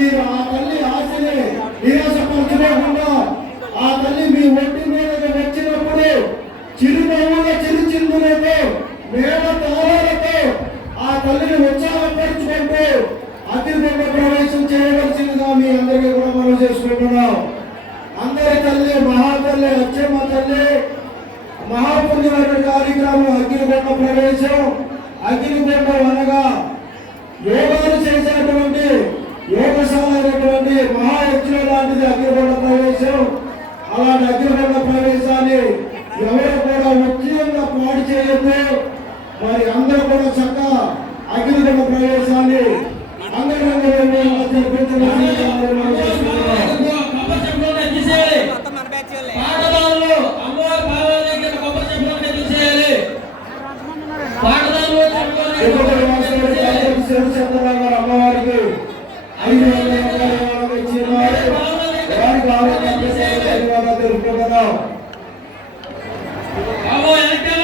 మీరు ఆ తల్లి ఆశని నిరాశపరచలేకుండా ఆ తల్లి మీ ఒంటి మీదకి వచ్చినప్పుడు చిరునవ్వుల చిరు చిందులతో మేడ తాళాలతో ఆ తల్లిని ఉత్సాహపరుచుకుంటూ అతిపెద్ద ప్రవేశం చేయవలసిందిగా మీ అందరికీ కూడా మనం చేసుకుంటున్నాం. అందరి తల్లి మహాతల్లి అచ్చమ్మ తల్లి మహాపుణ్యమైన కార్యక్రమం అగ్నికొండ ప్రవేశం అగ్నికొండ అనగా యోగాలు చేసినటువంటి ఏకసమైనటువంటి మహాయజ్ఞ లాంటిది అగ్నికొండ ప్రవేశం. అలాంటి అగ్నికొండ ప్రవేశాన్ని ఎవరు కూడా ఉద్యోగంగా పాడు చేయొద్దు. మరి అందరూ కూడా చక్క అగ్నికొండ ప్రవేశాన్ని అంగరంగ వైభవంగా జరిపించవలసిందిగా কেন